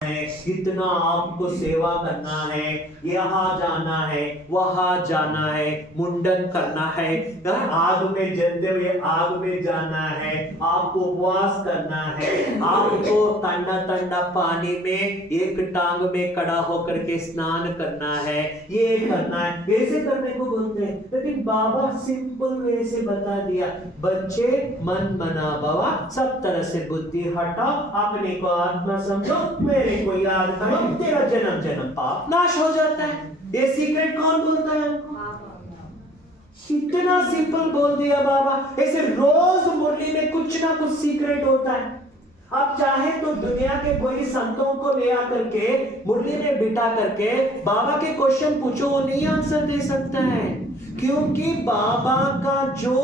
है, कितना आपको सेवा करना है, यहाँ जाना है, वहां जाना है, मुंडन करना है, आग में जलते हुए आग में जाना है, आपको उपवास करना है, आपको ठंडा ठंडा पानी में एक टांग में खड़ा होकर के स्नान करना है, ये करना है, ऐसे करने को बोलते हैं। लेकिन बाबा सिंपल वे से बता दिया, बच्चे मन मना बाबा, सब तरह से बुद्धि हटाओ, अपने को आत्मा समझो, मेरे को याद करो, तेरा जन्म जन्म पाप नाश हो जाता है। ये सीक्रेट कौन बोलता है हमको? इतना सिंपल बोल दिया बाबा। ऐसे रोज मुरली में कुछ ना कुछ सीक्रेट होता है। आप चाहे तो दुनिया के कोई संतों को ले आकर के मुरली में बिठा करके बाबा के क्वेश्चन पूछो, वो नहीं आंसर दे सकता है, क्योंकि बाबा का जो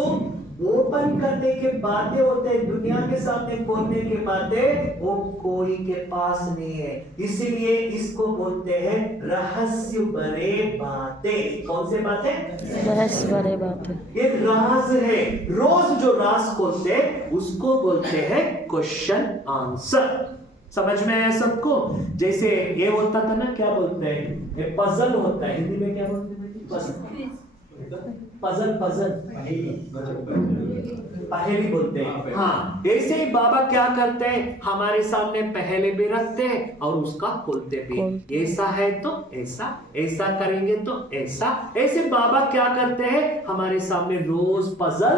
ओपन करने के बातें होते हैं, दुनिया के सामने खोलने के बातें, वो कोई के पास नहीं है। इसीलिए इसको बोलते हैं रहस्य भरे बातें। कौन से बातें? रहस्य भरे बातें। ये राज है। रोज जो राज खोलते उसको बोलते हैं क्वेश्चन आंसर। समझ में आया सबको? जैसे ये होता था ना, क्या बोलते हैं, ये पजल होता है, हिंदी में क्या बोलते हैं? पजल पजल पहेली बोलते हैं। हाँ, ऐसे ही बाबा क्या करते हैं, हमारे सामने पहेली भी रखते हैं और उसका खोलते भी। ऐसा है तो ऐसा, ऐसा करेंगे तो ऐसा। ऐसे बाबा क्या करते हैं, हमारे सामने रोज पजल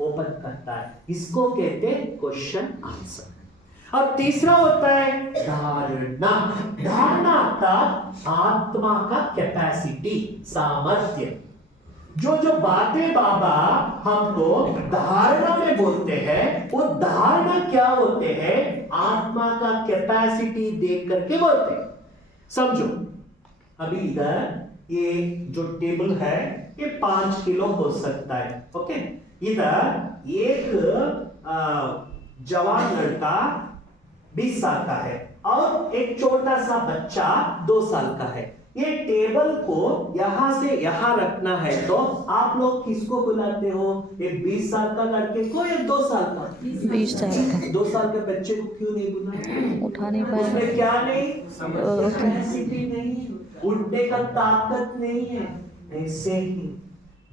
ओपन करता है। इसको कहते हैं क्वेश्चन आंसर। और तीसरा होता है धारणा। धारणा का आत्मा का कैपेसिटी, सामर्थ्य। जो जो बातें बाबा हमको धारणा में बोलते हैं, वो धारणा क्या होते हैं, आत्मा का कैपेसिटी देख करके बोलते हैं। समझो, अभी इधर ये जो टेबल है, ये 5 किलो हो सकता है। ओके, इधर एक जवान लड़का 20 साल का है और एक छोटा सा बच्चा 2 साल का है। ये टेबल को यहां से यहां रखना है तो आप लोग किसको बुलाते हो? एक 20 साल का लड़के को या 2 साल का? 20 साल का। 2 साल के बच्चे को क्यों नहीं बुलाते? उठा नहीं पाएगा। उसमें क्या नहीं, कैपेसिटी नहीं, उठने का ताकत नहीं है। ऐसे ही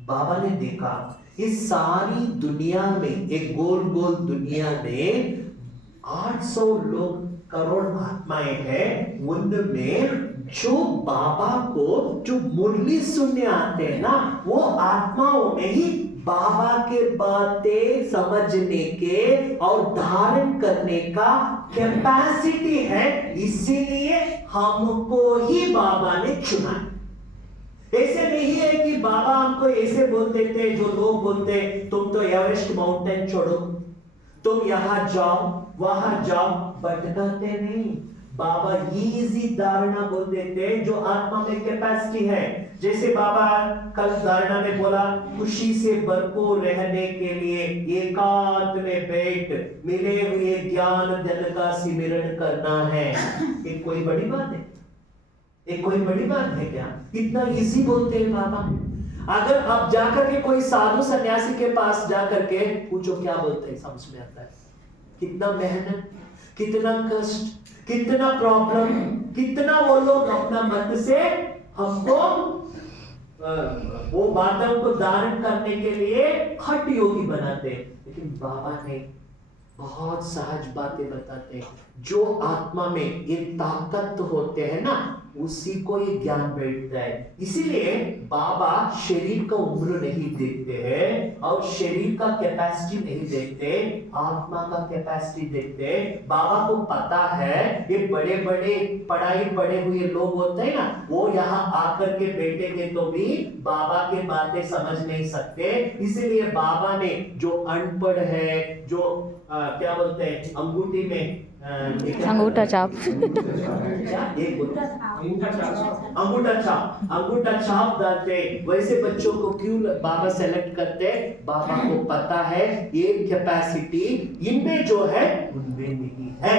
बाबा ने देखा इस सारी दुनिया में, एक गोल गोल दुनिया में 800 लोग, करोड़ आत्माएं हैं, उनमें जो बाबा को जो मुरली सुनने आते हैं ना, वो आत्माओं में ही बाबा के बातें समझने के और धारण करने का कैपेसिटी है। इसीलिए हमको ही बाबा ने चुना। ऐसे नहीं है कि बाबा हमको ऐसे बोल देते, जो लोग बोलते तुम तो एवरेस्ट माउंटेन छोड़ो, तुम यहां जाओ वहां जाओ, भटकाते नहीं। बाबा इजी धारणा बोल देते जो आत्मा में कैपेसिटी है। जैसे बाबा कल धारणा में बोला, खुशी से भरपूर रहने के लिए एकांत में बैठ मिले हुए ज्ञान धन का सिमरन करना है। ये कोई बड़ी बात है? ये कोई बड़ी बात है क्या? इतना इजी बोलते हैं बाबा। अगर आप जाकर के कोई साधु सन्यासी के पास जाकर के पूछो क्या बोलते हैं, समझ में आता है। कितना मेहनत, कितना कष्ट, कितना प्रॉब्लम, कितना वो लोग अपना मन से हमको वो बातों को धारण करने के लिए हठ योगी बनाते हैं। लेकिन बाबा ने बहुत सहज बातें बताते हैं। जो आत्मा में ये ताकत होते हैं ना, उसी को ये ज्ञान बैठता है। इसीलिए बाबा शरीर का उम्र नहीं देखते हैं और शरीर का कैपेसिटी नहीं देखते, आत्मा का कैपेसिटी देखते। बाबा को पता है ये बड़े बड़े पढ़ाई पढ़े हुए लोग होते हैं ना, वो यहाँ आकर के बैठेंगे तो भी बाबा के बातें समझ नहीं सकते। इसीलिए बाबा ने जो अनपढ़ है, जो क्या बोलते हैं, अंगूठी में अंगूठा छाप, अंगूठा छाप डालते, वैसे बच्चों को क्यों बाबा सेलेक्ट करते? बाबा को पता है ये कैपेसिटी इनमें जो है उनमें नहीं है।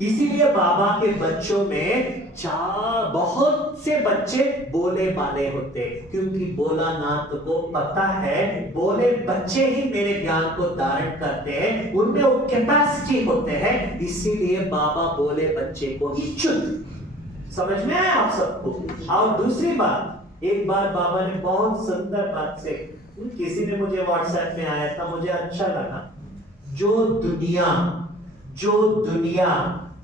इसीलिए बाबा के बच्चों में बहुत से बच्चे बोले बाले होते, क्योंकि बोला नाथ को पता है बोले बच्चे ही मेरे ज्ञान को धारण करते हैं, उनमें वो कैपेसिटी होते हैं, इसीलिए बाबा बोले बच्चे को ही चुन। समझ में आया आप सबको? और दूसरी बात, एक बार बाबा ने बहुत सुंदर बात से, किसी ने मुझे व्हाट्सएप में आया था, मुझे अच्छा लगा, जो दुनिया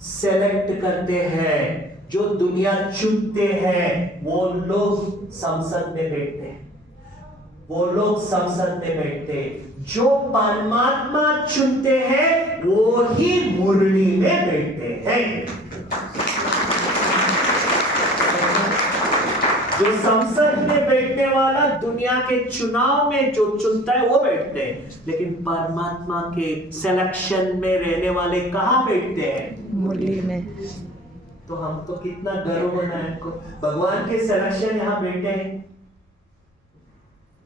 सेलेक्ट करते हैं, जो दुनिया चुनते हैं, वो लोग संसद में बैठते हैं, वो लोग संसद में बैठते हैं। जो परमात्मा चुनते हैं वो ही मुरली में बैठते हैं। जो संसद में बैठने वाला दुनिया के चुनाव में जो चुनता है वो बैठते हैं, लेकिन परमात्मा के सिलेक्शन में रहने वाले कहाँ बैठते हैं? मुरली में। तो हम तो कितना गर्व होना है हमको, भगवान के सिलेक्शन यहाँ बैठे हैं,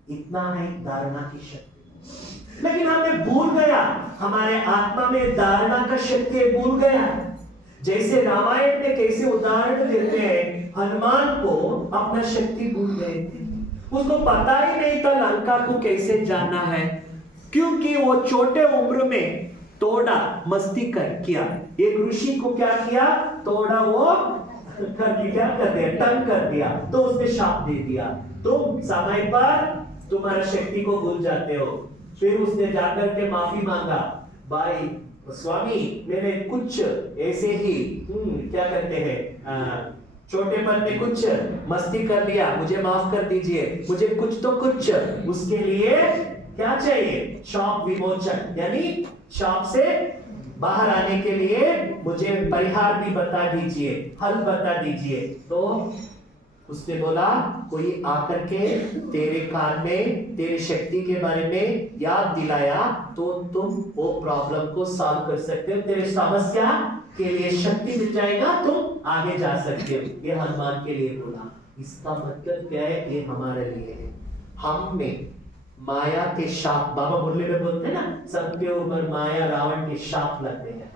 इतना है धारणा की शक्ति। लेकिन हमें भूल गया, हमारे आत्मा में धारणा का शक्ति भूल गया। जैसे रामायण में कैसे उदाहरण देते हैं, हनुमान को अपना शक्ति भूल गए थे, उसको पता ही नहीं था लंका को कैसे जाना है, क्योंकि वो छोटे उम्र में थोड़ा मस्ती किया। एक ऋषि को क्या किया, थोड़ा वो क्या कर दिया, तंग कर दिया, तो उसने शाप दे दिया, तुम समय पर तुम्हारा शक्ति को भूल जाते हो। फिर उसने जाकर के माफी मांगा, भाई स्वामी मैंने कुछ ऐसे ही क्या कहते हैं, छोटेपन में कुछ मस्ती कर लिया, मुझे माफ कर दीजिए, मुझे कुछ तो कुछ उसके लिए क्या चाहिए, शाप विमोचन, यानी शाप से बाहर आने के लिए मुझे परिहार भी बता दीजिए, हल बता दीजिए। तो उसने बोला, कोई आकर के तेरे कान में तेरी शक्ति के बारे में याद दिलाया तो तुम वो प्रॉब्लम को सॉल्व कर सकते हो, तेरे समस्या के लिए शक्ति मिल जाएगा, तुम आगे जा सकते हो। ये हनुमान के लिए बोला। इसका मतलब क्या है, ये हमारे लिए है। हम में माया के शाप, बाबा मुरली में बोलते हैं ना, सबके ऊपर माया रावण के शाप लगते हैं।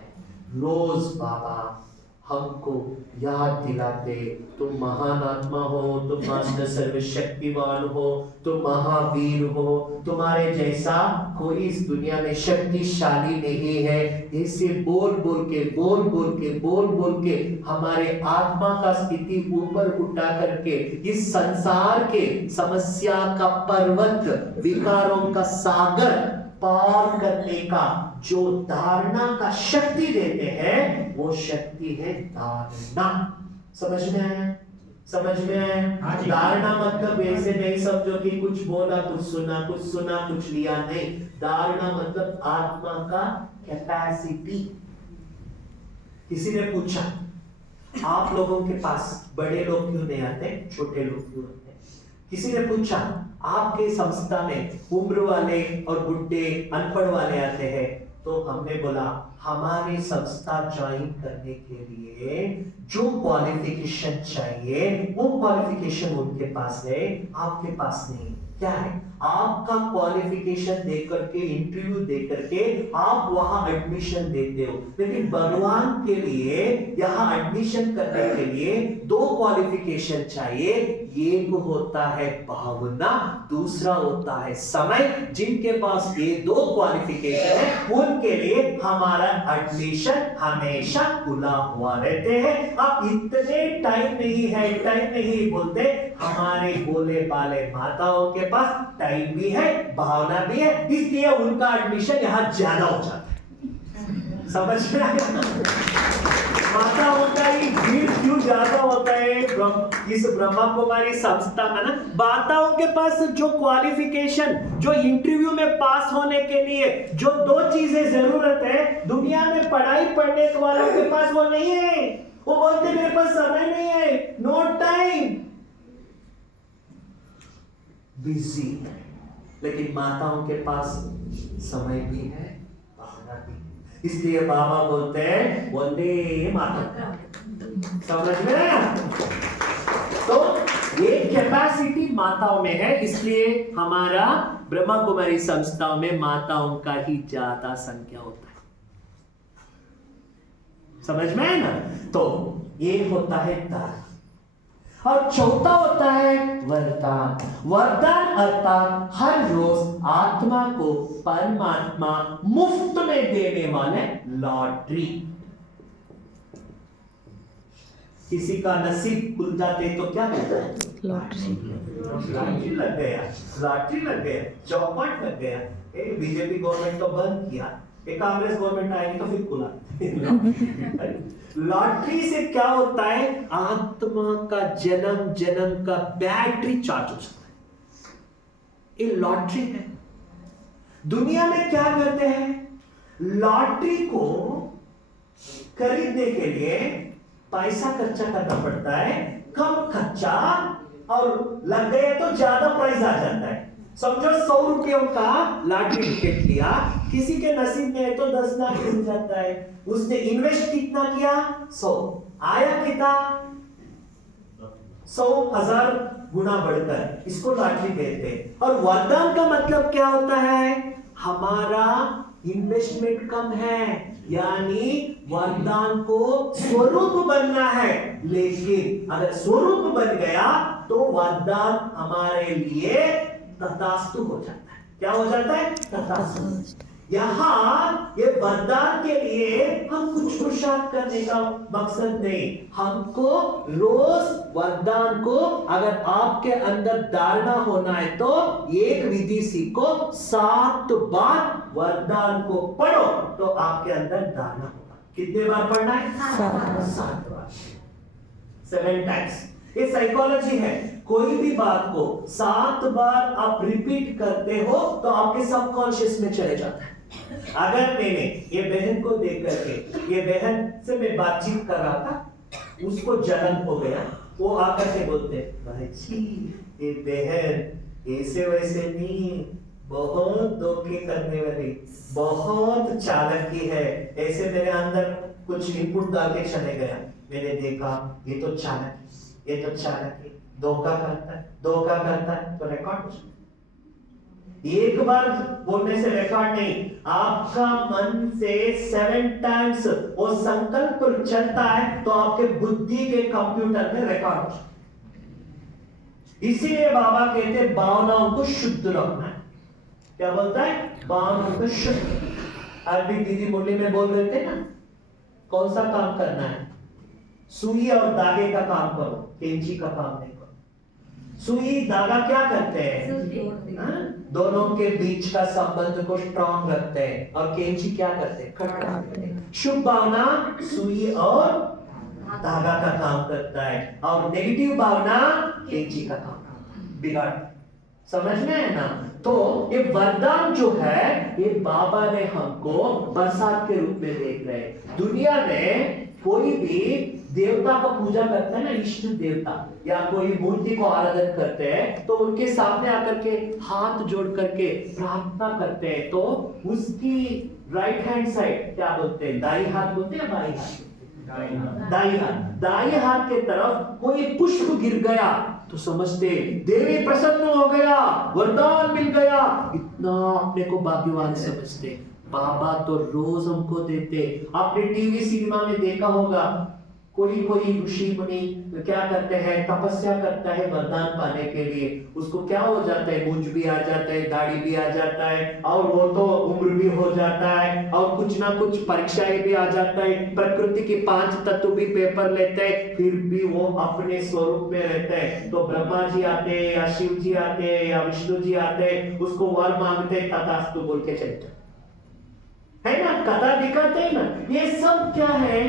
रोज बाबा हमको याद दिलाते, तुम महान आत्मा हो, तुम मास्टर सर्वशक्तिवान हो, तुम महावीर हो, तुम्हारे जैसा कोई इस दुनिया में शक्तिशाली नहीं है। ऐसे बोल बोल के हमारे आत्मा का स्थिति ऊपर उठा करके इस संसार के समस्या का पर्वत, विकारों का सागर पार करने का जो धारणा का शक्ति देते हैं, वो शक्ति है धारणा। समझ में आया? समझ में आया? धारणा मतलब ऐसे नहीं समझो कि कुछ बोला, कुछ सुना, कुछ लिया, नहीं। धारणा मतलब आत्मा का कैपेसिटी। किसी ने पूछा, आप लोगों के पास बड़े लोग क्यों नहीं आते, छोटे लोग क्यों आते? किसी ने पूछा, आपके संस्था में उम्र वाले और बुढ़े अनपढ़ वाले आते हैं? तो हमने बोला, हमारी संस्था ज्वाइन करने के लिए जो क्वालिफिकेशन चाहिए वो क्वालिफिकेशन उनके पास है, आपके पास नहीं। क्या है? आपका क्वालिफिकेशन देकर के, इंटरव्यू देकर के आप वहां एडमिशन देते हो, लेकिन भगवान के लिए यहाँ एडमिशन करने के लिए दो क्वालिफिकेशन चाहिए। एक होता है भावना, दूसरा होता है समय। जिनके पास ये दो क्वालिफिकेशन है उनके लिए हमारा एडमिशन हमेशा खुला हुआ रहते हैं। अब इतने टाइम नहीं बोलते, हमारे बोले बाले माताओं के पास टाइम भी है, भावना भी है, इसलिए उनका एडमिशन यहाँ ज्यादा हो जाता है। समझ में आया? माताओं का ही भीड़ क्यों ज्यादा होता है इस ब्रह्मा कुमारी संस्था में ना? माताओं के पास जो क्वालिफिकेशन, जो इंटरव्यू में पास होने के लिए जो दो चीजें जरूरत है, दुनिया में पढ़ाई पढ़ने वालों के पास वो नहीं है। वो बोलते मेरे पास समय नहीं है, नो टाइम, बिजी। लेकिन माताओं के पास समय भी है, भावना भी है। इसलिए बाबा बोलते हैं वंदे मातरम। समझ में आया? तो ये कैपेसिटी माताओं में है, इसलिए हमारा ब्रह्मा कुमारी संस्थाओं में माताओं का ही ज्यादा संख्या होता है। समझ में है ना? तो ये होता है दान। और चौथा होता है वरदान। वरदान अर्थात हर रोज आत्मा को परमात्मा मुफ्त में देने वाले लॉटरी। किसी का नसीब खुल जाते तो क्या होता है? लॉटरी लग गया, लॉटरी लग गया, चौपट लग गया। बीजेपी गवर्नमेंट तो बंद किया, कांग्रेस गवर्नमेंट आएगी तो फिर खुला। लॉटरी से क्या होता है? आत्मा का जन्म जन्म का बैटरी चार्ज हो सकता है। ये लॉटरी है। दुनिया में क्या करते हैं? लॉटरी को खरीदने के लिए पैसा खर्चा करना पड़ता है, कम खर्चा, और लग गए तो ज्यादा प्राइस आ जाता है। समझो 100 रुपयों का लॉटरी टिकट लिया, किसी के नसीब में है तो 10 लाख मिल जाता है। उसने इन्वेस्ट कितना किया? 100, आया कितना? 100,000 गुना बढ़कर, इसको लॉटरी कहते हैं। और वरदान का मतलब क्या होता है? हमारा इन्वेस्टमेंट कम है, यानी वरदान को स्वरूप बनना है। लेकिन अगर स्वरूप बन गया तो वरदान हमारे लिए तथास्तु हो जाता है। क्या हो जाता है? तथास्तु। यहाँ ये वरदान के लिए हम कुछ पुरुषार्थ करने का मकसद नहीं। हमको रोज वरदान को, अगर आपके अंदर धारणा होना है तो एक विधि सीखो, 7 बार वरदान को पढ़ो तो आपके अंदर धारणा होगा। कितने बार पढ़ना है? 7 बार, 7 टाइम्स। ये साइकोलॉजी है। कोई भी बात को 7 बार आप रिपीट करते हो तो आपके सबकॉन्शियस में चले जाता है। अगर मैंने ये बहन को देख करके, ये बहन से मैं बातचीत कर रहा था, उसको जलन हो गया, वो आकर के बोलते भाई जी ये बहन ऐसे वैसे नहीं, बहुत धोखे करने वाली, बहुत चालाक की है। ऐसे मेरे अंदर कुछ इनपुट डाल के चले गया, मैंने देखा ये तो चालाक, ये तो चालाक है, धोखा करता है, धोखा करता है, तो रिकॉर्ड। एक बार बोलने से रिकॉर्ड नहीं, आपका मन से 7 टाइम्स वो संकल्प चलता है तो आपके बुद्धि के कंप्यूटर में रिकॉर्ड हो। इसीलिए बाबा कहते हैं भावनाओं को शुद्ध रखना है। क्या बोलता है? भावनाओं को शुद्ध। अरबी दीदी मुरली में बोल रहे थे ना, कौन सा काम करना है? सुई और धागे का काम करो, कैंची का काम नहीं करो। सुई धागा क्या करते हैं? दोनों के बीच का संबंध को स्ट्रॉन्ग रखते हैं, और कैंची क्या करते हैं? कट करते हैं। शुभ भावना सुई और धागा का काम करता है, और नेगेटिव भावना कैंची का काम करता है, बिगाड़। समझ में है ना? तो ये वरदान जो है, ये बाबा ने हमको बरसात के रूप में देख रहे हैं। दुनिया में कोई भी देवता का पूजा करता है ना, इष्ट देवता या कोई मूर्ति को आराधन करते हैं, तो उनके सामने आकर के हाथ जोड़ करके प्रार्थना करते हैं, तो उसकी राइट हैंड साइड क्या बोलते हैं? दाई हाथ बोलते हैं, बाई हाथ? दाई हाथ के तरफ कोई पुष्प गिर गया तो समझते देवी प्रसन्न हो गया, वरदान मिल गया, इतना अपने को भाग्यवान समझते। बाबा तो रोज हमको देते। आपने टीवी सिनेमा में देखा होगा, कोई ऋषि मुनि क्या करते हैं? तपस्या करता है वरदान पाने के लिए। उसको क्या हो जाता है? मूंछ भी आ जाता है, दाढ़ी भी आ जाता है, और वो तो उम्र भी हो जाता है, और कुछ ना कुछ परीक्षाएं भी आ जाता है। प्रकृति के 5 तत्व भी पेपर लेते हैं, फिर भी वो अपने स्वरूप में रहते हैं। तो ब्रह्मा जी आते हैं, या शिव जी आते हैं, या विष्णु जी आते हैं, उसको वर मांगते हैं, तथास्तु बोल के चलते है ना, कथा दिखाते हैं ना। ये सब क्या है?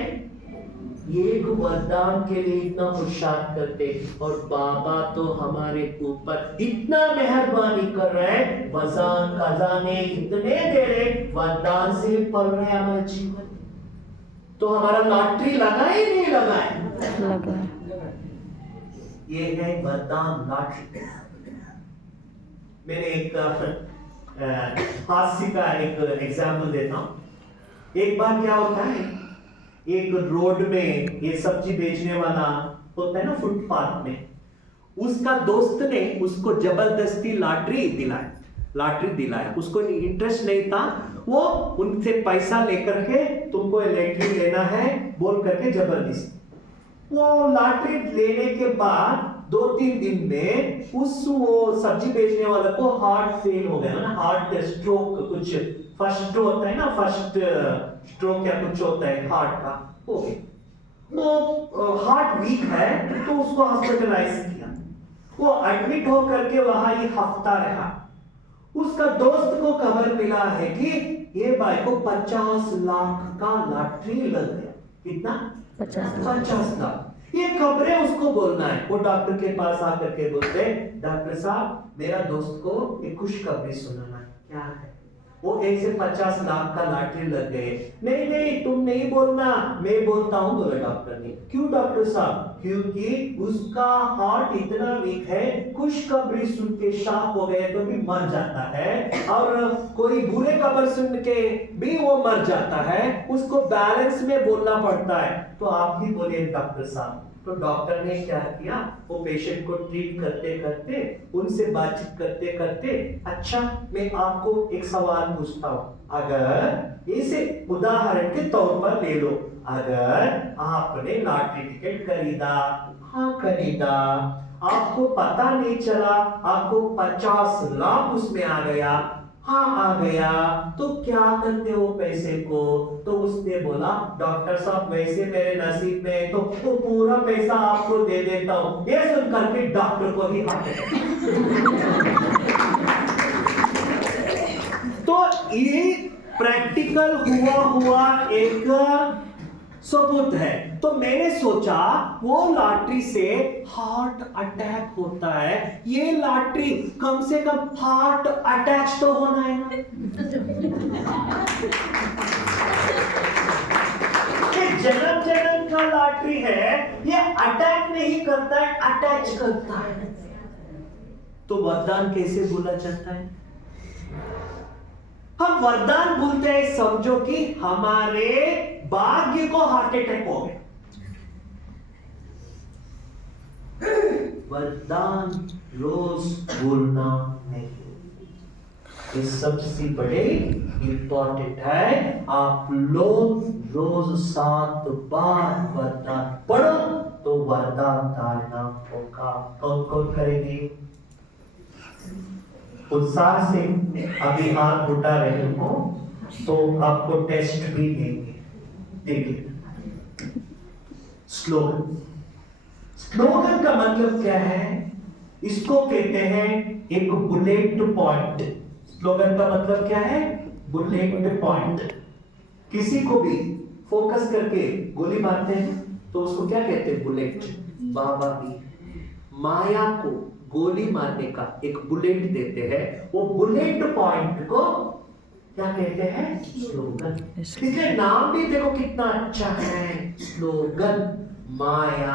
एक वरदान के लिए इतना पुरुषार्थ करते, और बाबा तो हमारे ऊपर इतना मेहरबानी कर रहे हैं, वरदान खजाने इतने दे रहे, वरदान से पल रहे हमारे जीवन। तो हमारा लॉटरी लगा ही नहीं लगा है? लगा। ये है वरदान लॉटरी। मैंने एक हास्य का एक एग्जाम्पल देता हूं। एक बार क्या होता है, एक रोड में ये सब्जी बेचने वाला होता है ना, फुटपाथ में, उसका दोस्त ने उसको जबरदस्ती लॉटरी दिलाई। लॉटरी दिलाया, उसको इंटरेस्ट नहीं था, वो उनसे पैसा लेकर के तुमको लॉटरी लेना है बोल करके जबरदस्ती। वो लॉटरी लेने के बाद 2-3 दिन में वो सब्जी बेचने वाले को हार्ट फेल हो गया ना, हार्ट स्ट्रोक, कुछ फर्स्ट स्ट्रोक होता है ना, फर्स्ट स्ट्रोक या कुछ होता है हार्ट का, हो गया। वो हार्ट वीक है तो उसको हॉस्पिटलाइज किया, वो एडमिट होकर के वहां ही हफ्ता रहा। उसका दोस्त को खबर मिला है कि ये भाई को 50 लाख का लॉटरी लग गया। कितना? 50 लाख। ये खबरें उसको बोलना है। वो डॉक्टर के पास आकर के बोलते, डॉक्टर साहब मेरा दोस्त को एक खुशखबरी सुनाना है। क्या है? वो ऐसे 50 लाख का लॉटरी लग गए। नहीं नहीं तुम नहीं बोलना, मैं बोलता हूं, बोला डॉक्टर ने। क्यों डॉक्टर साहब? क्योंकि उसका हार्ट इतना वीक है, खुशखबरी सुन के शॉक हो गए तो भी मर जाता है, और कोई बुरे खबर सुन के भी वो मर जाता है, उसको बैलेंस में बोलना पड़ता है। तो आप ही बोलिए डॉक्टर साहब। तो डॉक्टर ने क्या किया, वो पेशेंट को ट्रीट करते करते, उनसे बातचीत करते करते, अच्छा मैं आपको एक सवाल पूछता हूं, अगर इसे उदाहरण के तौर पर ले लो, अगर आपने लॉटरी टिकट खरीदा, हाँ खरीदा, आपको पता नहीं चला, आपको 50 लाख उसमें आ गया, हाँ आ गया, तो क्या करते हो पैसे को? तो उसने बोला डॉक्टर साहब वैसे मेरे नसीब में है तो पूरा पैसा आपको दे देता हूं। ये सुनकर के डॉक्टर को ही हाथ तो ये प्रैक्टिकल हुआ एक सबूत है। तो मैंने सोचा वो लॉटरी से हार्ट अटैक होता है, ये लॉटरी कम से कम हार्ट अटैच तो होना है ना। ये जन्म जन्म का लॉटरी है, ये अटैक नहीं करता है, अटैच करता है। तो वरदान कैसे भूला जाता है? हम वरदान भूलते हैं, समझो कि हमारे भाग्य को हार्ट अटैक हो गया। वरदान रोज भूलना नहीं, ये सबसे बड़े इंपॉर्टेंट है। आप लोग रोज 7 बार वरदान पढ़ो तो वरदान धारणा होगा। कौन कौन करेंगे? उत्साह से अभी हाथ उठा रहे हो तो आपको टेस्ट भी देंगे। देखिए स्लोगन, स्लोगन का मतलब क्या है? इसको कहते हैं एक बुलेट पॉइंट। स्लोगन का मतलब क्या है? Bullet point. किसी को भी फोकस करके गोली मारते हैं तो उसको क्या कहते हैं? बुलेट। बाबा भी माया को गोली मारने का एक बुलेट देते हैं, वो बुलेट पॉइंट को क्या कहते हैं? स्लोगन। इसलिए नाम भी देखो कितना अच्छा है, स्लोगन। माया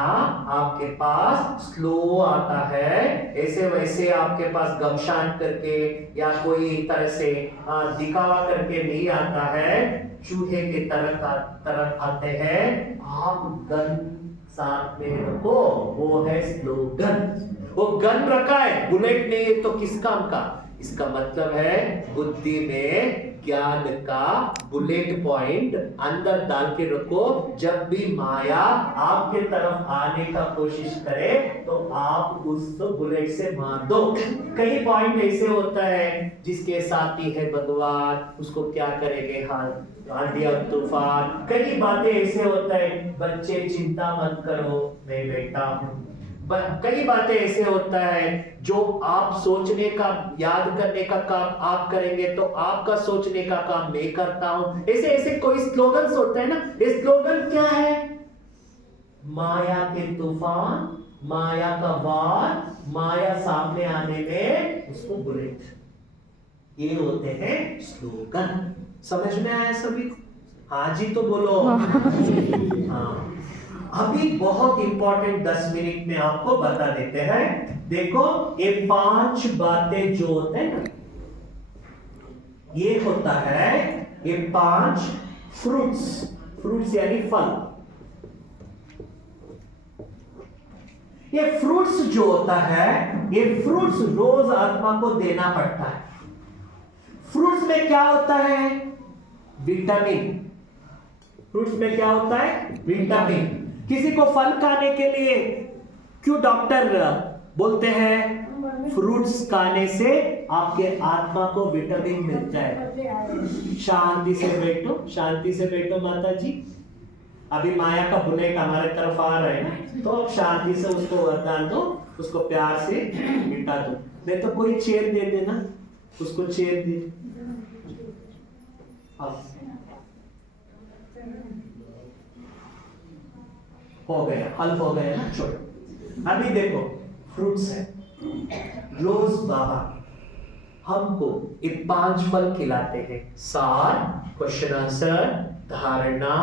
आपके पास स्लो आता है, ऐसे वैसे आपके पास गमशान करके या कोई तरह से दिखावा करके नहीं आता है, चूहे के तरह आते हैं। आप गन साथ में रखो, वो है स्लोगन। वो गन रखा है, बुलेट नहीं है तो किस काम का? इसका मतलब है बुद्धि में ज्ञान का बुलेट पॉइंट अंदर डाल के रखो। जब भी माया आपके तरफ आने का कोशिश करे तो आप उस बुलेट से मार दो। कई पॉइंट ऐसे होता है जिसके साथी है भगवान, उसको क्या करेंगे? आंधी और तूफान। कई बातें ऐसे होता है, बच्चे चिंता मत करो मैं बेटा हूं। कई बातें ऐसे होता है जो आप सोचने का, याद करने का काम आप करेंगे तो आपका सोचने का काम मैं करता हूं। ऐसे ऐसे कोई स्लोगन्स होते हैं ना। ये स्लोगन क्या है? माया के तूफान, माया का वार, माया सामने आने में उसको बुलेट, ये होते हैं स्लोगन। समझ में आया सभी? हाँ जी तो बोलो। हाँ, अभी बहुत इंपॉर्टेंट 10 मिनट में आपको बता देते हैं। देखो ये 5 बातें जो होते हैं ना, ये होता है ये 5 फ्रूट्स यानी फल। ये फ्रूट्स जो होता है, ये फ्रूट्स रोज आत्मा को देना पड़ता है। फ्रूट्स में क्या होता है? विटामिन। फ्रूट्स में क्या होता है? विटामिन। किसी को फल खाने के लिए क्यों डॉक्टर बोलते हैं फ्रूट्स खाने से आपके आत्मा को विटामिन मिलता है? शांति से बैठो, शांति से बैठो माता जी। अभी माया का बुनेट हमारे तरफ आ रहा है ना, तो अब शांति से उसको वरदान दो, उसको प्यार से मिटा दो। नहीं तो कोई चेयर दे देना, उसको चेयर दे। हो गया, हल हो गया ना, छोड़ो। अभी देखो फ्रूट्स है। रोज बाबा हमको ये 5 फल खिलाते हैं। सार, क्वेश्चन आंसर, धारणा,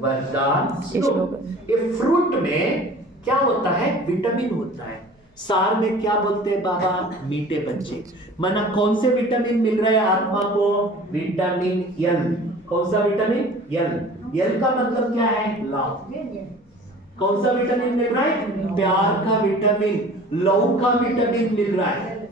वरदान, श्लोक। ये फ्रूट में क्या होता है? विटामिन होता है। सार में क्या बोलते हैं बाबा? मीठे बच्चे। मना कौन से विटामिन मिल रहा है आत्मा को? Vitamin L. कौन सा विटामिन? एल। एल का मतलब क्या है? लव। कौन सा विटामिन मिल रहा है? प्यार का विटामिन, लव का विटामिन मिल रहा है।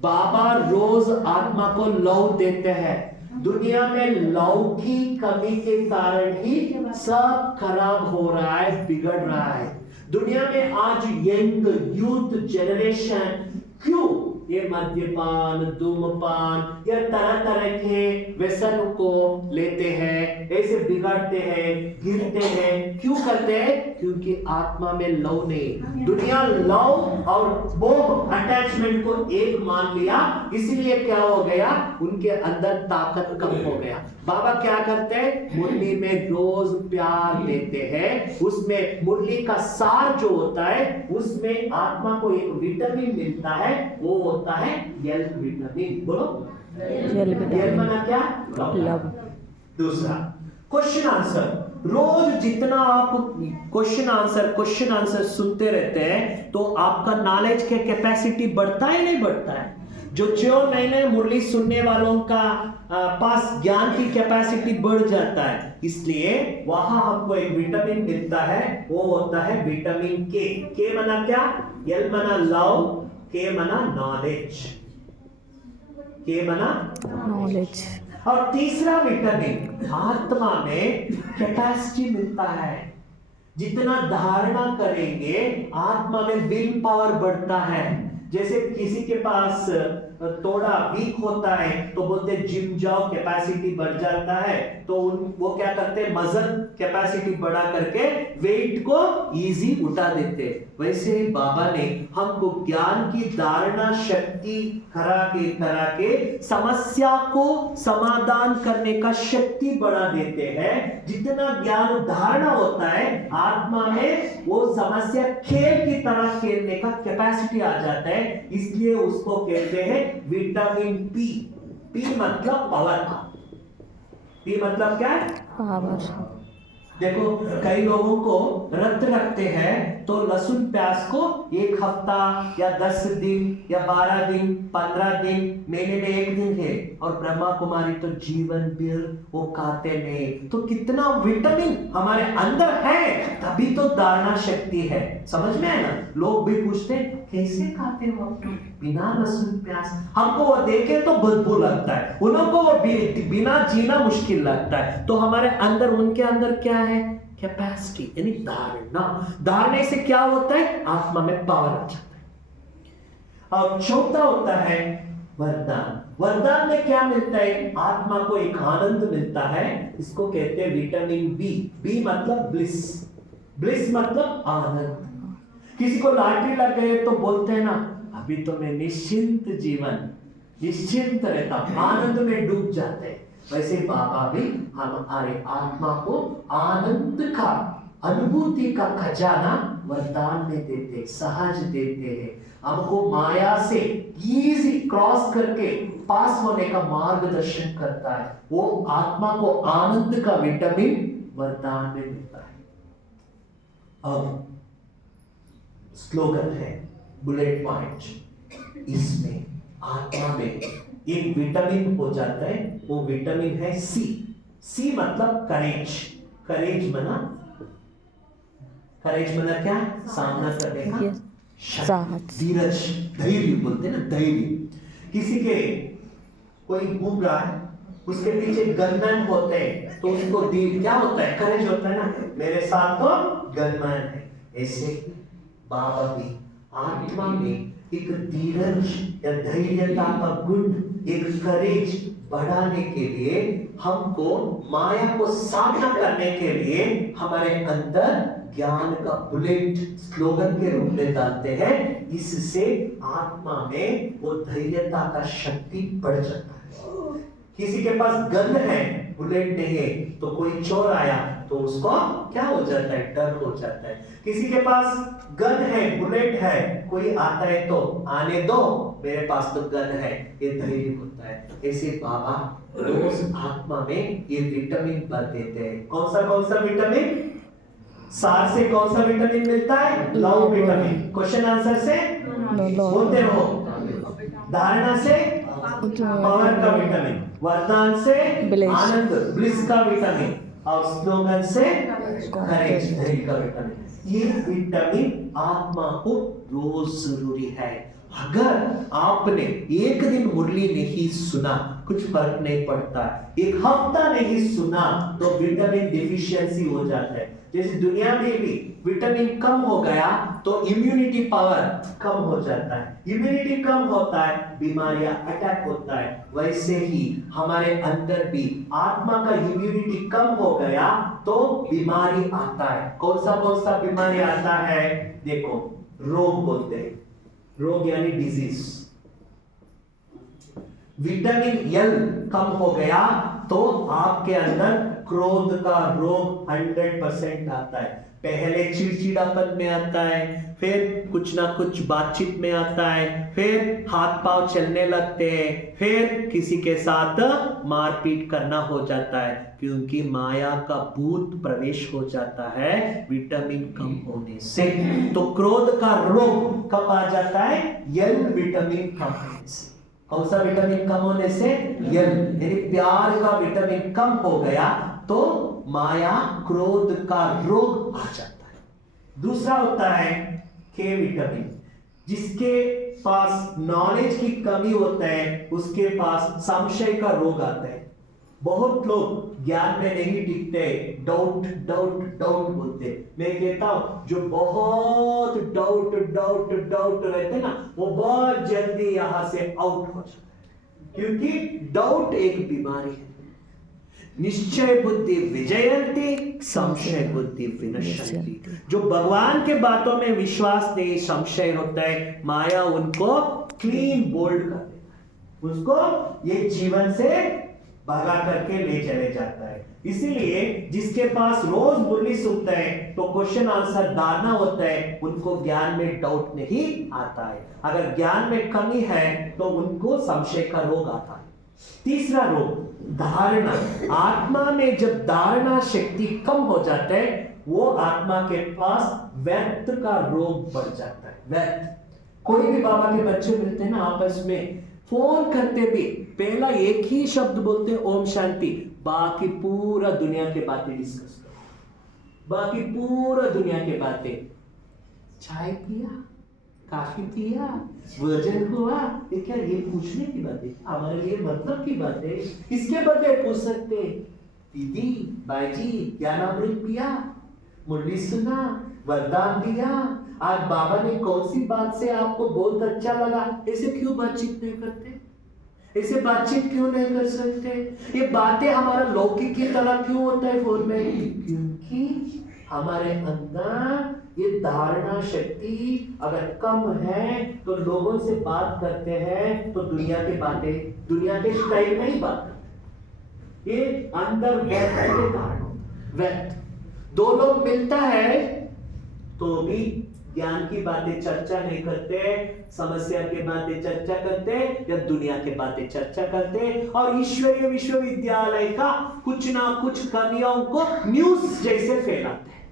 बाबा रोज आत्मा को लव देते हैं। दुनिया में लव की कमी के कारण ही सब खराब हो रहा है, बिगड़ रहा है। दुनिया में आज यंग यूथ जनरेशन क्यों ये मद्यपान, धूम्रपान या तरह तरह के व्यसन को लेते हैं, ऐसे बिगड़ते हैं, गिरते हैं? क्यों करते हैं? क्योंकि आत्मा में लव नहीं। दुनिया लव और मोह, अटैचमेंट को एक मान लिया, इसलिए क्या हो गया? उनके अंदर ताकत कम हो गया। बाबा क्या करते हैं? मुरली में रोज प्यार देते हैं। उसमें मुरली का सार जो होता है, उसमें आत्मा को एक विटामिन मिलता है, वो होता है एल विटामिन। बोलो एल माना क्या? लव। दूसरा क्वेश्चन आंसर। रोज जितना आप क्वेश्चन आंसर सुनते रहते हैं तो आपका नॉलेज के कैपेसिटी बढ़ता है नहीं बढ़ता है? जो 6 महीने मुरली सुनने वालों का पास ज्ञान की कैपेसिटी बढ़ जाता है, इसलिए वहां हमको एक विटामिन मिलता है, वो होता है विटामिन के। के मना क्या? एल मना लव, के मना नॉलेज। के मना नॉलेज। और तीसरा विटामिन, आत्मा में कैपेसिटी मिलता है। जितना धारणा करेंगे आत्मा में विल पावर बढ़ता है। जैसे किसी के पास थोड़ा वीक होता है तो बोलते जिम जाओ, कैपेसिटी बढ़ जाता है, तो वो क्या करते हैं? मसल कैपेसिटी बढ़ा करके वेट को इजी उठा देते। वैसे ही बाबा ने हमको ज्ञान की धारणा शक्ति करा के समस्या को समाधान करने का शक्ति बढ़ा देते हैं। जितना ज्ञान धारणा होता है आत्मा में, वो समस्या खेल की तरह खेलने का कैपेसिटी आ जाता है। इसलिए उसको कहते हैं विटामिन पी। पी मतलब पावर। पी मतलब क्या है? पावर। देखो कई लोगों को व्रत रखते हैं तो लहसुन प्याज को 1 हफ्ता या 10 दिन या 12 दिन, 15 दिन, महीने में 1 दिन है, और ब्रह्मा कुमारी तो जीवन भर वो खाते नहीं। तो कितना विटामिन हमारे अंदर है, तभी तो धारणा शक्ति है। समझ में है ना? लोग भी पूछते हैं कैसे खाते हो बिना लहसुन प्याज? हमको वो देखे तो बदबू लगता है, उनको वो बिना जीना मुश्किल लगता है। तो हमारे अंदर, उनके अंदर क्या है? कैपेसिटी, यानी धारणा। धारणे से क्या होता है? आत्मा में पावर आ जाता है। और चौथा होता है वरदान। वरदान में क्या मिलता है? आत्मा को एक आनंद मिलता है, इसको कहते हैं विटामिन बी। बी मतलब ब्लिस। ब्लिस मतलब आनंद। किसी को लॉटरी लग गए तो बोलते हैं ना, अभी तो मैं निश्चिंत जीवन, निश्चिंत रहता, आनंद में डूब जाते हैं। वैसे बाबा भी हमारे आत्मा को आनंद का, अनुभूति का खजाना वरदान में देते, सहज देते हैं। हमको माया से इजी क्रॉस करके पास होने का मार्गदर्शन करता है। वो आत्मा को आनंद का विटामिन वरदान में मिलता है। अब स्लोगन है, बुलेट पॉइंट। इसमें आत्मा में एक विटामिन हो जाता है, वो विटामिन है सी। सी मतलब करेज। करेज मना क्या? सामना करने का साहस, धीरज, धैर्य बोलते हैं ना, धैर्य। किसी के कोई घूम रहा है, उसके पीछे गनमैन होते हैं, तो उसको क्या होता है, करेज होता है ना, मेरे साथ तो गनमैन है। ऐसे बाबा भी आत्मा में एक धीरज या धैर्यता का गुण, एक करेज बढ़ाने के लिए, हमको माया को सामना करने के लिए हमारे अंदर ज्ञान का बुलेट स्लोगन के रूप में डालते हैं। इससे आत्मा में वो धैर्यता का शक्ति बढ़ जाता है। किसी के पास गन है, बुलेट नहीं है, तो कोई चोर आया तो उसको क्या हो जाता है, डर हो जाता है। किसी के पास गन है, बुलेट है, कोई आता है तो आने दो, मेरे पास तो गन है, ये धैर्य होता है। ऐसे बाबा रोज आत्मा में ये विटामिन भर देते हैं। कौन सा विटामिन? सार से कौन सा विटामिन मिलता है? Love vitamin. क्वेश्चन आंसर से बोलते रहो। धारणा से पावर का विटामिन, वरदान से आनंद ब्लिस का विटामिन, और स्लोगन से करेज धैर्य का विटामिन। ये विटामिन आत्मा को रोज जरूरी है। अगर आपने एक दिन मुरली नहीं सुना, कुछ फर्क नहीं पड़ता। एक हफ्ता नहीं सुना तो विटामिन डिफिशियंसी हो जाता है। जैसे दुनिया में भी विटामिन कम हो गया तो इम्यूनिटी पावर कम हो जाता है, इम्यूनिटी कम होता है, बीमारियां अटैक होता है। वैसे ही हमारे अंदर भी आत्मा का इम्यूनिटी कम हो गया तो बीमारी आता है। कौन सा बीमारी आता है? देखो, रोग बोलते हैं, रोग यानी डिजीज। विटामिन एल कम हो गया तो आपके अंदर क्रोध का रोग 100% आता है। पहले चिड़चिड़ापन में आता है, फिर कुछ ना कुछ बातचीत में आता है, फिर हाथ पांव चलने लगते हैं, फिर किसी के साथ मारपीट करना हो जाता है, क्योंकि माया का भूत प्रवेश हो जाता है विटामिन कम होने से। तो क्रोध का रोग कब आ जाता है? एल विटामिन कम होने से। कौन सा विटामिन कम होने से? एल, यानी प्यार का विटामिन कम हो गया तो माया क्रोध का रोग आ जाता है। दूसरा होता है के विटामिन। जिसके पास नॉलेज की कमी होता है उसके पास संशय का रोग आता है। बहुत लोग ज्ञान में नहीं टिकते, डाउट डाउट डाउट बोलते। मैं कहता हूं जो बहुत डाउट डाउट डाउट रहते ना, वो बहुत जल्दी यहां से आउट हो जाते हैं, क्योंकि डाउट एक बीमारी है। निश्चय बुद्धि विजयंती, संशय बुद्धि विनश्यंती। जो भगवान के बातों में विश्वास नहीं, संशय होता है, माया उनको क्लीन बोल्ड कर देता है, उसको ये जीवन से भगा करके ले चले जाता है। इसीलिए जिसके पास रोज मुरली सुनते हैं तो क्वेश्चन आंसर धारणा होता है, उनको ज्ञान में डाउट नहीं आता है। अगर ज्ञान में कमी है तो उनको संशय का रोग आता है। तीसरा रोग धारणा। आत्मा में जब धारणा शक्ति कम हो जाता है, वो आत्मा के पास व्यर्थ का रोग बढ़ जाता है। व्यर्थ। कोई भी बाबा के बच्चे मिलते हैं ना, आपस में फोन करते भी पहला एक ही शब्द बोलते, ओम शांति, बाकी पूरा दुनिया के बातें डिस्कस करो, बाकी पूरा दुनिया के बातें। चाय पिया, काफी पिया, वजन हुआ, ये क्या, ये पूछने की बात है, हमारे लिए मतलब की बात है। इसके बदले पूछ सकते, दीदी बाजी ज्ञानामृत पिया, मुरली सुना, वरदान दिया, आज बाबा ने कौन सी बात से आपको बहुत अच्छा लगा। ऐसे क्यों बातचीत नहीं करते? ऐसे बातचीत क्यों नहीं कर सकते? ये बातें हमारा लौकिक की तरह क्यों होता है फोन में? क्योंकि हमारे अंदर ये धारणा शक्ति अगर कम है तो लोगों से बात करते हैं तो दुनिया की बातें, दुनिया के स्टाइल में ही बात करते हैं। ये अंदर व्यर्थ के कारण, व्यर्थ। दो लोग मिलता है तो भी ज्ञान की बातें चर्चा नहीं करते, समस्या की बातें चर्चा करते, या दुनिया के बातें चर्चा करते, और ईश्वरीय विश्वविद्यालय का कुछ ना कुछ कमियों को न्यूज जैसे फैलाते हैं।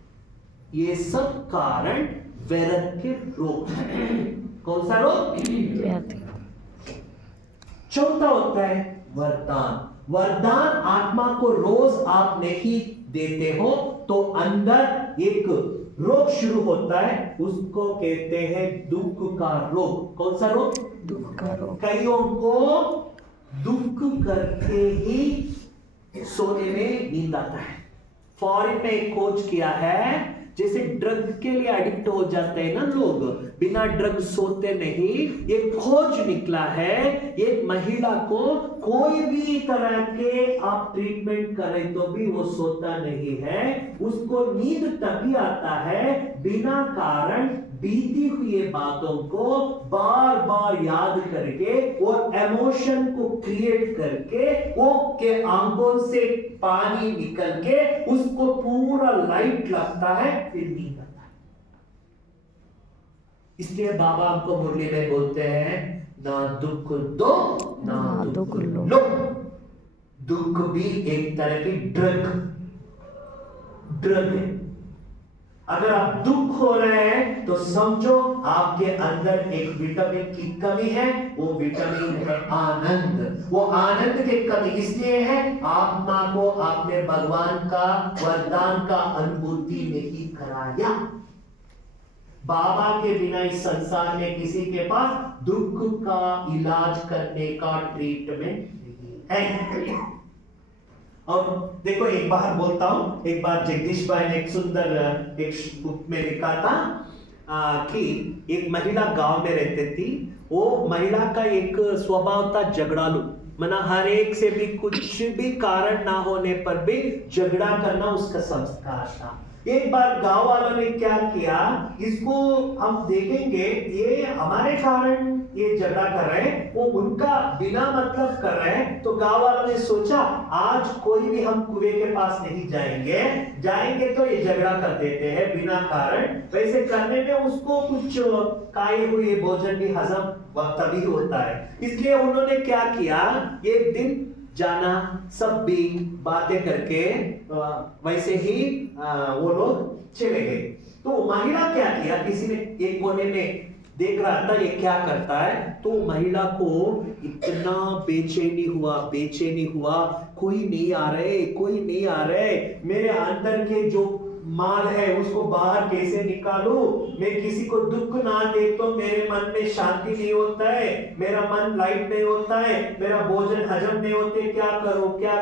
ये सब कारण व्यर्थ के रोग है। कौन सा रोग? चौथा होता है वरदान। वरदान आत्मा को रोज आप नहीं देते हो तो अंदर एक रोग शुरू होता है, उसको कहते हैं दुख का रोग। कौन सा रोग? दुख का रोग। कईयों को दुख करके ही सोने में नींद आता है। फॉरेन में एक खोज किया है, जैसे ड्रग के लिए एडिक्ट हो जाते हैं ना लोग, बिना ड्रग सोते नहीं, ये खोज निकला है एक महिला को कोई भी तरह के आप ट्रीटमेंट करें तो भी वो सोता नहीं है, उसको नींद तभी आता है बिना कारण बीती हुई बातों को बार बार याद करके वो इमोशन को क्रिएट करके वो के आंखों से पानी निकल के उसको पूरा लाइट लगता है, फिर नींद आता है। इसलिए बाबा हमको मुरली में बोलते हैं, ना दुख दो ना दुख लो। दुख भी एक तरह की ड्रग है। अगर आप दुख हो रहे हैं तो समझो आपके अंदर एक विटामिन की कमी है, वो विटामिन है आनंद। वो आनंद की कमी इसलिए है, आत्मा को आपने भगवान का वरदान का अनुभूति नहीं कराया। बाबा के बिना इस संसार में किसी के पास दुख का इलाज करने का ट्रीटमेंट नहीं है। और देखो एक बार बोलता हूं, एक बार जगदीश भाई ने एक सुंदर एक बुक में लिखा था कि एक महिला गांव में रहती थी। वो महिला का एक स्वभाव था झगड़ालू, मना हर एक से भी कुछ भी कारण ना होने पर भी झगड़ा करना उसका संस्कार था। एक बार गांव वालों ने क्या किया, इसको हम देखेंगे ये हमारे कारण ये झगड़ा कर रहे हैं, वो उनका बिना मतलब कर रहे हैं। तो गांव वालों ने सोचा आज कोई भी हम कुएं के पास नहीं जाएंगे तो ये झगड़ा कर देते हैं बिना कारण। वैसे करने में उसको कुछ खाए हुए भोजन भी हजम तभी होता है। इसलिए उन्होंने क्या किया, एक दिन जाना, सब भी बातें करके वैसे ही वो लोग चले गए। तो महिला क्या किया, किसी ने एक कोने में देख रहा था ये क्या करता है, तो महिला को इतना बेचैनी हुआ, कोई नहीं आ रहे, मेरे अंदर के जो माल है उसको बाहर कैसे निकालूं, मैं किसी को दुख ना दे तो मेरे मन में शांति नहीं होता है, मेरा मन लाइट नहीं होता है, मेरा भोजन हजम नहीं होते, क्या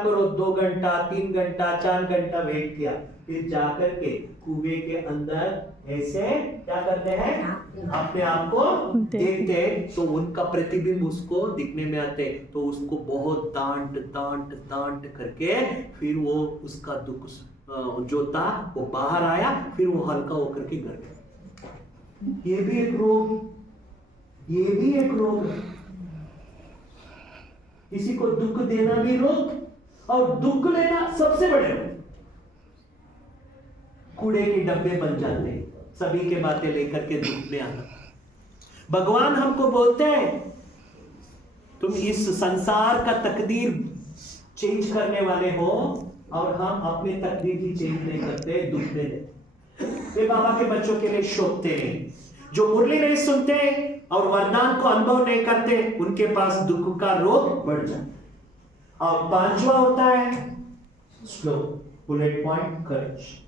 करो 2 घंटा 3 घंटा 4 घंटा वेट किया। फिर जाकर के कुएं के अंदर ऐसे क्या करते हैं, अपने आप को देखते हैं तो उनका प्रतिबिंब उसको दिखने में आते, तो उसको बहुत डांट करके फिर वो उसका दुख जो था वो बाहर आया, फिर वो हल्का होकर के घर गया। ये भी एक रोग है। किसी को दुख देना भी रोग और दुख लेना सबसे बड़े रोग। कूड़े के डब्बे बन जाते हैं, सभी के बातें लेकर के दुख में आना। भगवान हमको बोलते हैं तुम इस संसार का तकदीर चेंज करने वाले हो, और हम अपने तकदीर की चेंज नहीं करते, दुख दे देते। ये बाबा के बच्चों के लिए शोधते नहीं, जो मुरली नहीं सुनते और वरदान को अनुभव नहीं करते, उनके पास दुख का रोग बढ़ जाता है। और 5वां होता है स्लो बुलेट पॉइंट करेज।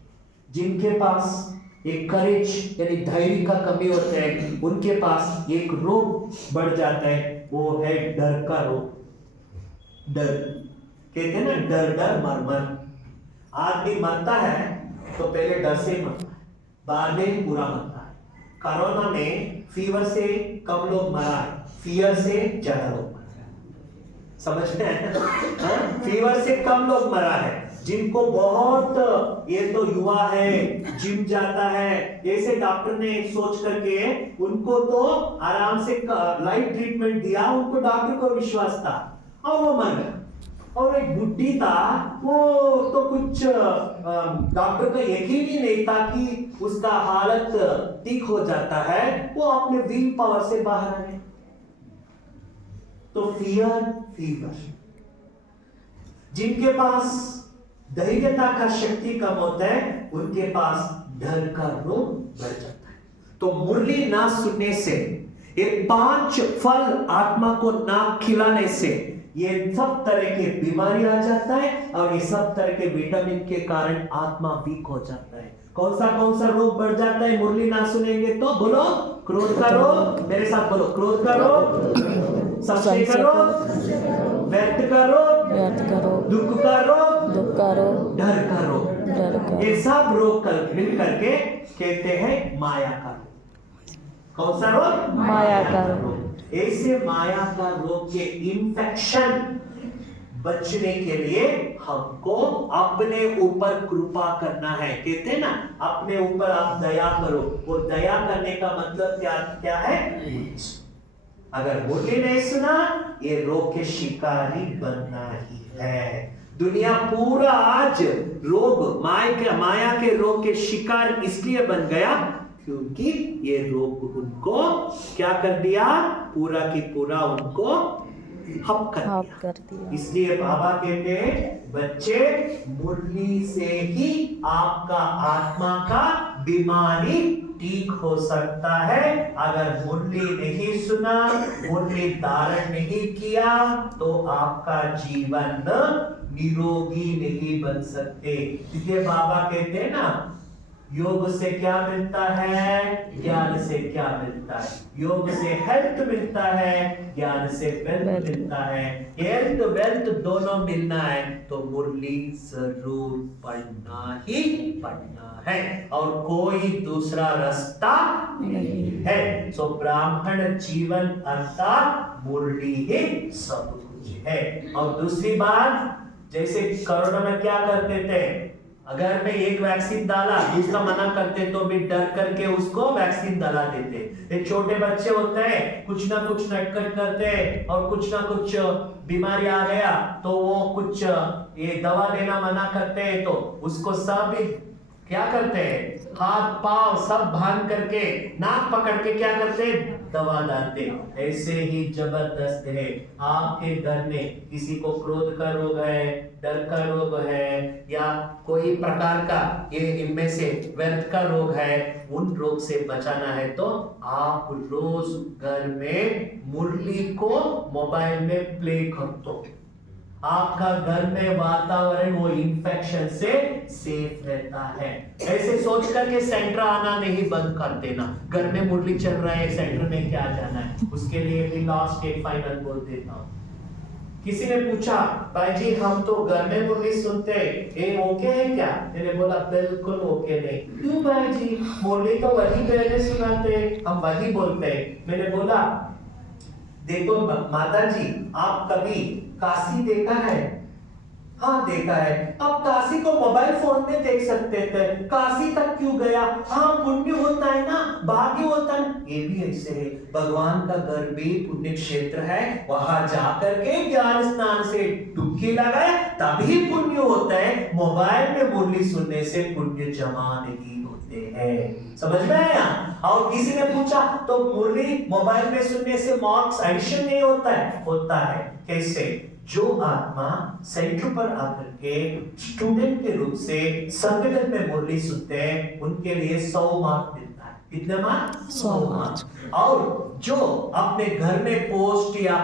जिनके पास एक करेज यानी धैर्य का कमी होता है, उनके पास एक रोग बढ़ जाता है, वो है डर का रोग। डर कहते हैं ना, डर मर। आदमी मरता है तो पहले डर से मरता है, बाद में बुरा मरता है। कोरोना में फीवर से कम लोग मरा है, फियर से ज्यादा लोग मरा है। समझते हैं? फीवर से कम लोग मरा है। जिनको बहुत ये तो युवा है, जिम जाता है, ऐसे डॉक्टर ने सोच करके उनको तो आराम से लाइट ट्रीटमेंट दिया, उनको डॉक्टर को विश्वास था और वो मर गया। और एक बुढ़ी था, वो तो कुछ डॉक्टर को यकीन ही नहीं था कि उसका हालत ठीक हो जाता है, वो अपने विल पावर से बाहर आ गए। तो फीवर जिनके पास धैर्यता का शक्ति कम होता है, उनके पास डर का रोग बढ़ जाता है। तो मुरली ना सुनने से, ये 5 फल आत्मा को ना खिलाने से ये सब तरह के बीमारी आ जाता है, और ये सब तरह के विटामिन के कारण आत्मा वीक हो जाता है। कौन सा रोग बढ़ जाता है मुरली ना सुनेंगे तो? बोलो, क्रोध का रोग। मेरे साथ बोलो, क्रोध का रोग, संशय का रोग, व्यर्थ का रोग, व्यर्थ का रोग, दुख का रोग, दुख का रोग, डर का रोग, डर का ये सब रोग मिल करके कहते हैं माया का रोग। कौन सा रोग? माया का रोग। ऐसे माया का रोग के इन्फेक्शन बचने के लिए हमको अपने ऊपर कृपा करना है। कहते हैं ना, अपने ऊपर आप दया करो। वो दया करने का मतलब क्या है? अगर मुरली नहीं सुना, ये रोग के शिकारी बनना ही है। दुनिया पूरा आज रोग, माया के रोग के शिकार इसलिए बन गया क्योंकि ये रोग उनको क्या कर दिया? पूरा की पूरा उनको हप कर दिया। इसलिए बाबा कहते हैं, बच्चे मुरली से ही आपका आत्मा का बीमारी ठीक हो सकता है। अगर मुरली नहीं सुना, मुरली धारण नहीं किया, तो आपका जीवन निरोगी नहीं बन सकते। इसलिए बाबा कहते हैं ना, योग से क्या मिलता है? ज्ञान से क्या मिलता है? योग से हेल्थ मिलता है, ज्ञान से वेल्थ मिलता है। हेल्थ वेल्थ दोनों मिलना है तो मुरली जरूर पढ़ना ही पढ़ना है, और कोई दूसरा रास्ता नहीं है। सो ब्राह्मण जीवन अर्थात मुरली ही सब कुछ है। और दूसरी बात, जैसे कोरोना में क्या करते थे, अगर मैं एक वैक्सीन डाला, दूसरा मना करते तो भी डर करके उसको वैक्सीन डाला देते। एक छोटे बच्चे होते हैं, कुछ ना कुछ नटखट करते हैं और कुछ ना कुछ बीमारी आ गया तो वो कुछ ये दवा देना मना करते हैं, तो उसको सब क्या करते हैं? हाथ पांव सब बांध करके, नाक पकड़ के क्या करते हैं? दवा डालते। ऐसे ही जबरदस्त है। आपके घर में किसी को क्रोध का रोग है, डर का रोग है, या कोई प्रकार का ये इनमें से व्यर्थ का रोग है, उन रोग से बचाना है तो आप रोज घर में मुरली को मोबाइल में प्ले कर दो। आपका घर में वातावरण वो इन्फेक्शन से सेफ रहता है। ऐसे सोच करके सेंटर आना नहीं बंद कर देना। घर में मुरली चल रहा है, सेंटर में क्या जाना है? उसके लिए भी लास्ट एक फाइनल बोल देता हूँ। किसी ने पूछा, भाई जी हम तो घर में मुरली सुनते हैं, ये ओके है क्या? मैंने बोला बिल्कुल ओके नहीं। क्यों भाई जी? मुरली तो वही पहले सुनाते, हम वही बोलते हैं। मैंने बोला देखो माता जी, आप कभी काशी देखा है? हाँ देखा है। अब काशी को मोबाइल फोन में देख सकते थे, काशी तक क्यों गया? हाँ पुण्य होता है ना, भाग्य होता है। ये भी ऐसे है, भगवान का घर भी पुण्य क्षेत्र है, वहां जाकर के ज्ञान स्नान से डुबकी लगाए तभी पुण्य होता है। मोबाइल में मुरली सुनने से पुण्य जमा नहीं होते हैं। समझ में आया? और किसी ने पूछा तो मुरली मोबाइल में सुनने से मार्क्स एडिशन नहीं होता है? होता है। कैसे? जो आत्मा सेंटर पर आकर के स्टूडेंट के रूप से संगठन में मुरली सुनते हैं, उनके लिए 100 मार्क मिलता है। कितने मार्क? 100 मार्क। और जो अपने घर में पोस्ट या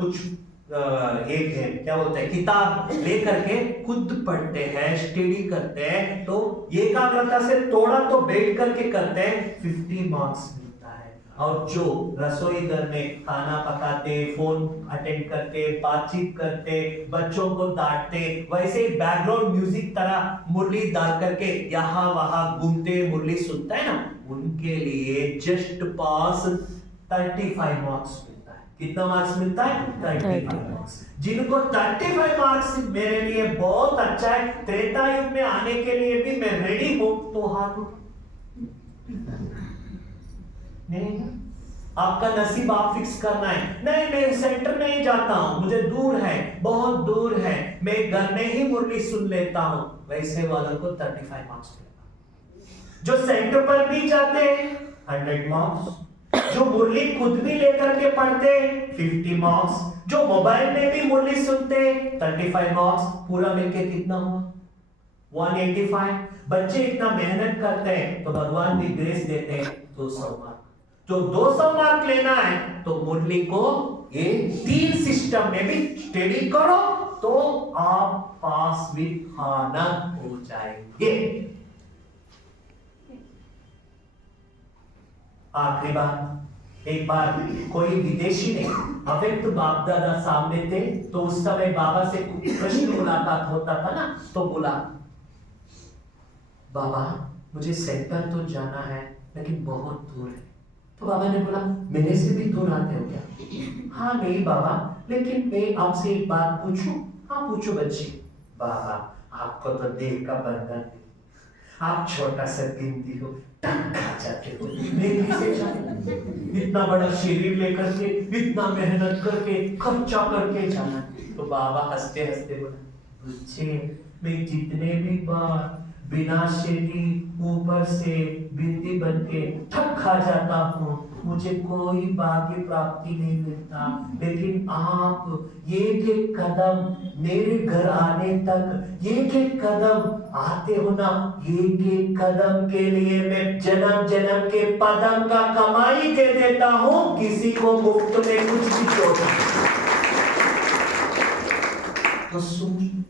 कुछ एक है क्या बोलते हैं, किताब लेकर के खुद पढ़ते हैं, स्टडी करते हैं, तो एकाग्रता से थोड़ा तो बैठ करके करते हैं, 50 मार्क्स मिलता है। और जो रसोई घर में खाना पकाते, फोन अटेंड करते, बातचीत करते, बच्चों को डांटते, वैसे बैकग्राउंड म्यूजिक तरह मुरली डाल करके यहाँ वहां घूमते मुरली सुनता है ना, उनके लिए जस्ट पास 35 मार्क्स। कितना मार्क्स मिलता है? 35 मार्क्स। जिनको 35 मार्क्स मेरे लिए बहुत अच्छा है, त्रेता युग में आने के लिए भी मैं रेडी हूं, तो हाथ नहीं, आपका नसीब आप फिक्स करना है। नहीं मैं सेंटर नहीं जाता हूं, मुझे दूर है, बहुत दूर है, मैं घर में ही मुरली सुन लेता हूं, वैसे वालों को 35 मार्क्स मिलेगा। जो सेंटर पर भी जाते 100 मार्क्स, जो मुरली खुद भी लेकर के पढ़ते 50 मार्क्स, जो मोबाइल में भी मुरली सुनते 35 मार्क्स, पूरा मिलके कितना हुआ? 185। बच्चे इतना मेहनत करते हैं तो भगवान भी ग्रेस देते हैं 200 मार्क। जो 200 मार्क लेना है तो मुरली को ये 3 सिस्टम में भी स्टडी करो तो आप पास विद आनंद हो जाएंगे। आखिरी बात, एक बार कोई विदेशी ने अव्यक्त बाप दादा सामने थे, तो उस समय बाबा से प्रश्न मुलाकात होता था ना, तो बोला, बाबा मुझे सेंटर तो जाना है लेकिन बहुत दूर है। तो बाबा ने बोला, मेरे से भी दूर आते हो क्या? हाँ नहीं बाबा, लेकिन मैं आपसे एक बात पूछूं? हाँ पूछो बच्ची। बाबा आपको तो देह का बंधन नहीं, आप छोटा सा गिनती हो, टक खा जाते हो, मैं कैसे जाऊं? इतना बड़ा शरीर लेकर के, इतना मेहनत करके, खर्चा करके जाना। तो बाबा हंसते हंसते बोला, बच्चे मैं जितने भी बार बिना शरीर ऊपर से बिंदी बन के थक खा जाता हूँ, मुझे कोई भाग्य प्राप्ति नहीं मिलता, लेकिन आप एक एक कदम मेरे घर आने तक, एक एक कदम आते हो ना, एक एक कदम के लिए मैं जन्म जन्म के पदम का कमाई दे देता हूँ, किसी को मुफ्त में कुछ भी छोड़। तो सुन